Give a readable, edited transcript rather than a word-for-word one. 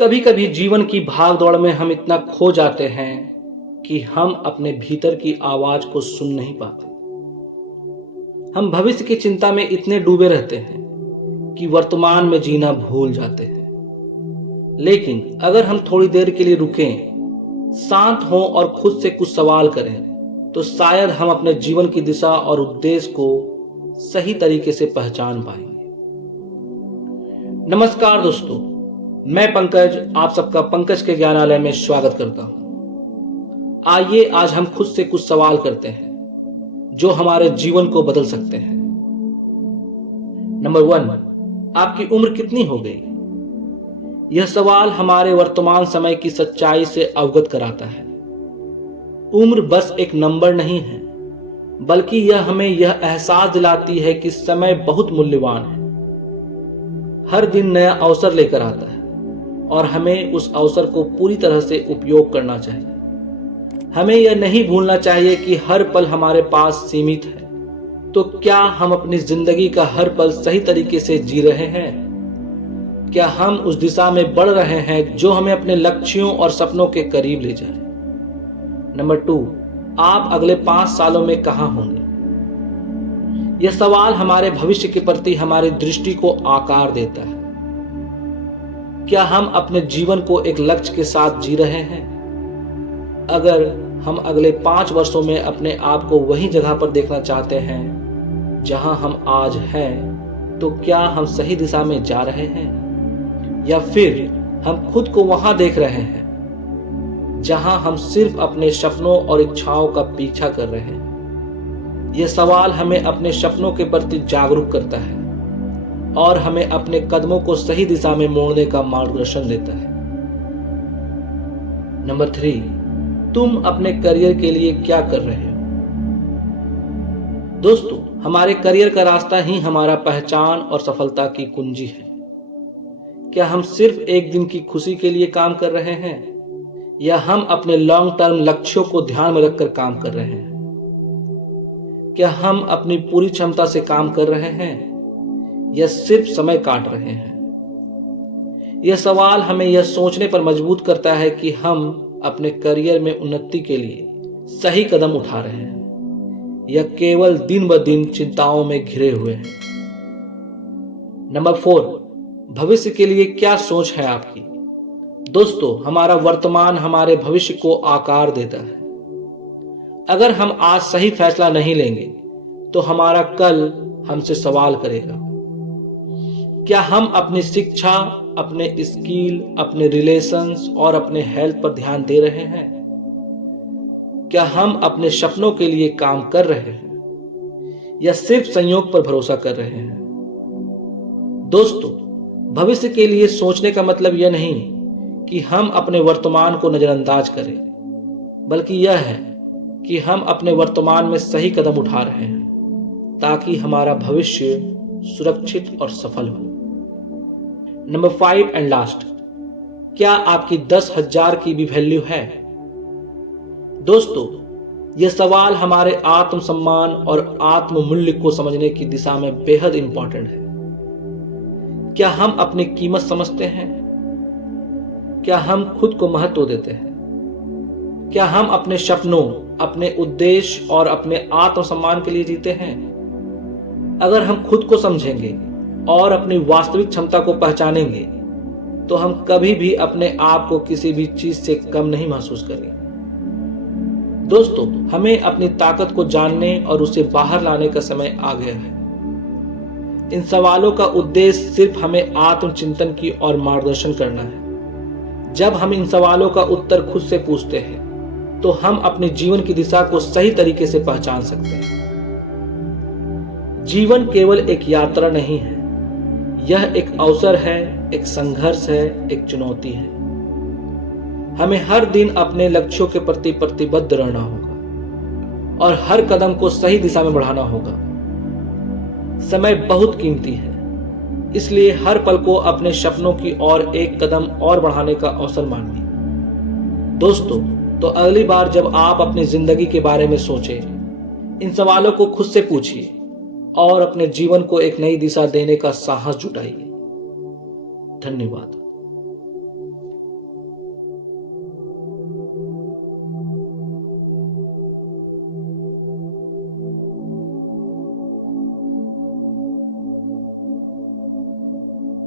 कभी कभी जीवन की भाग दौड़ में हम इतना खो जाते हैं कि हम अपने भीतर की आवाज को सुन नहीं पाते। हम भविष्य की चिंता में इतने डूबे रहते हैं कि वर्तमान में जीना भूल जाते हैं। लेकिन अगर हम थोड़ी देर के लिए रुकें, शांत हों और खुद से कुछ सवाल करें, तो शायद हम अपने जीवन की दिशा और उद्देश्य को सही तरीके से पहचान पाएंगे। नमस्कार दोस्तों, मैं पंकज आप सबका पंकज के ज्ञानालय में स्वागत करता हूं। आइए आज हम खुद से कुछ सवाल करते हैं जो हमारे जीवन को बदल सकते हैं। नंबर 1, आपकी उम्र कितनी हो गई? यह सवाल हमारे वर्तमान समय की सच्चाई से अवगत कराता है। उम्र बस एक नंबर नहीं है, बल्कि यह हमें यह एहसास दिलाती है कि समय बहुत मूल्यवान है। हर दिन नया अवसर लेकर आता है और हमें उस अवसर को पूरी तरह से उपयोग करना चाहिए। हमें यह नहीं भूलना चाहिए कि हर पल हमारे पास सीमित है। तो क्या हम अपनी जिंदगी का हर पल सही तरीके से जी रहे हैं? क्या हम उस दिशा में बढ़ रहे हैं जो हमें अपने लक्ष्यों और सपनों के करीब ले जाए? नंबर 2, आप अगले 5 सालों में कहां होंगे? यह सवाल हमारे भविष्य के प्रति हमारी दृष्टि को आकार देता है। क्या हम अपने जीवन को एक लक्ष्य के साथ जी रहे हैं? अगर हम अगले 5 वर्षों में अपने आप को वही जगह पर देखना चाहते हैं जहां हम आज हैं, तो क्या हम सही दिशा में जा रहे हैं, या फिर हम खुद को वहां देख रहे हैं जहां हम सिर्फ अपने सपनों और इच्छाओं का पीछा कर रहे हैं? यह सवाल हमें अपने सपनों के प्रति जागरूक करता है और हमें अपने कदमों को सही दिशा में मोड़ने का मार्गदर्शन देता है। नंबर 3, तुम अपने करियर के लिए क्या कर रहे हो? दोस्तों, हमारे करियर का रास्ता ही हमारा पहचान और सफलता की कुंजी है। क्या हम सिर्फ एक दिन की खुशी के लिए काम कर रहे हैं, या हम अपने लॉन्ग टर्म लक्ष्यों को ध्यान में रखकर काम कर रहे हैं? क्या हम अपनी पूरी क्षमता से काम कर रहे हैं, या सिर्फ समय काट रहे हैं? यह सवाल हमें यह सोचने पर मजबूर करता है कि हम अपने करियर में उन्नति के लिए सही कदम उठा रहे हैं, या केवल दिन ब दिन चिंताओं में घिरे हुए हैं। नंबर 4, भविष्य के लिए क्या सोच है आपकी? दोस्तों, हमारा वर्तमान हमारे भविष्य को आकार देता है। अगर हम आज सही फैसला नहीं लेंगे, तो हमारा कल हमसे सवाल करेगा। क्या हम अपनी शिक्षा, अपने स्किल, अपने रिलेशंस और अपने हेल्थ पर ध्यान दे रहे हैं? क्या हम अपने सपनों के लिए काम कर रहे हैं, या सिर्फ संयोग पर भरोसा कर रहे हैं? दोस्तों, भविष्य के लिए सोचने का मतलब यह नहीं कि हम अपने वर्तमान को नजरअंदाज करें, बल्कि यह है कि हम अपने वर्तमान में सही कदम उठा रहे हैं ताकि हमारा भविष्य सुरक्षित और सफल हो। नंबर 5 एंड लास्ट, क्या आपकी 10,000 की भी वैल्यू है? दोस्तों, यह सवाल हमारे आत्मसम्मान और आत्ममूल्य को समझने की दिशा में बेहद इंपॉर्टेंट है। क्या हम अपनी कीमत समझते हैं? क्या हम खुद को महत्व देते हैं? क्या हम अपने सपनों, अपने उद्देश्य और अपने आत्मसम्मान के लिए जीते हैं? अगर हम खुद को समझेंगे और अपनी वास्तविक क्षमता को पहचानेंगे, तो हम कभी भी अपने आप को किसी भी चीज से कम नहीं महसूस करेंगे। दोस्तों, हमें अपनी ताकत को जानने और उसे बाहर लाने का समय आ गया है। इन सवालों का उद्देश्य सिर्फ हमें आत्मचिंतन की और मार्गदर्शन करना है। जब हम इन सवालों का उत्तर खुद से पूछते हैं, तो हम अपने जीवन की दिशा को सही तरीके से पहचान सकते हैं। जीवन केवल एक यात्रा नहीं है, यह एक अवसर है, एक संघर्ष है, एक चुनौती है। हमें हर दिन अपने लक्ष्यों के प्रति प्रतिबद्ध रहना होगा और हर कदम को सही दिशा में बढ़ाना होगा। समय बहुत कीमती है, इसलिए हर पल को अपने सपनों की ओर एक कदम और बढ़ाने का अवसर मानिए। दोस्तों, तो अगली बार जब आप अपनी जिंदगी के बारे में सोचें, इन सवालों को खुद से पूछिए और अपने जीवन को एक नई दिशा देने का साहस जुटाइए। धन्यवाद।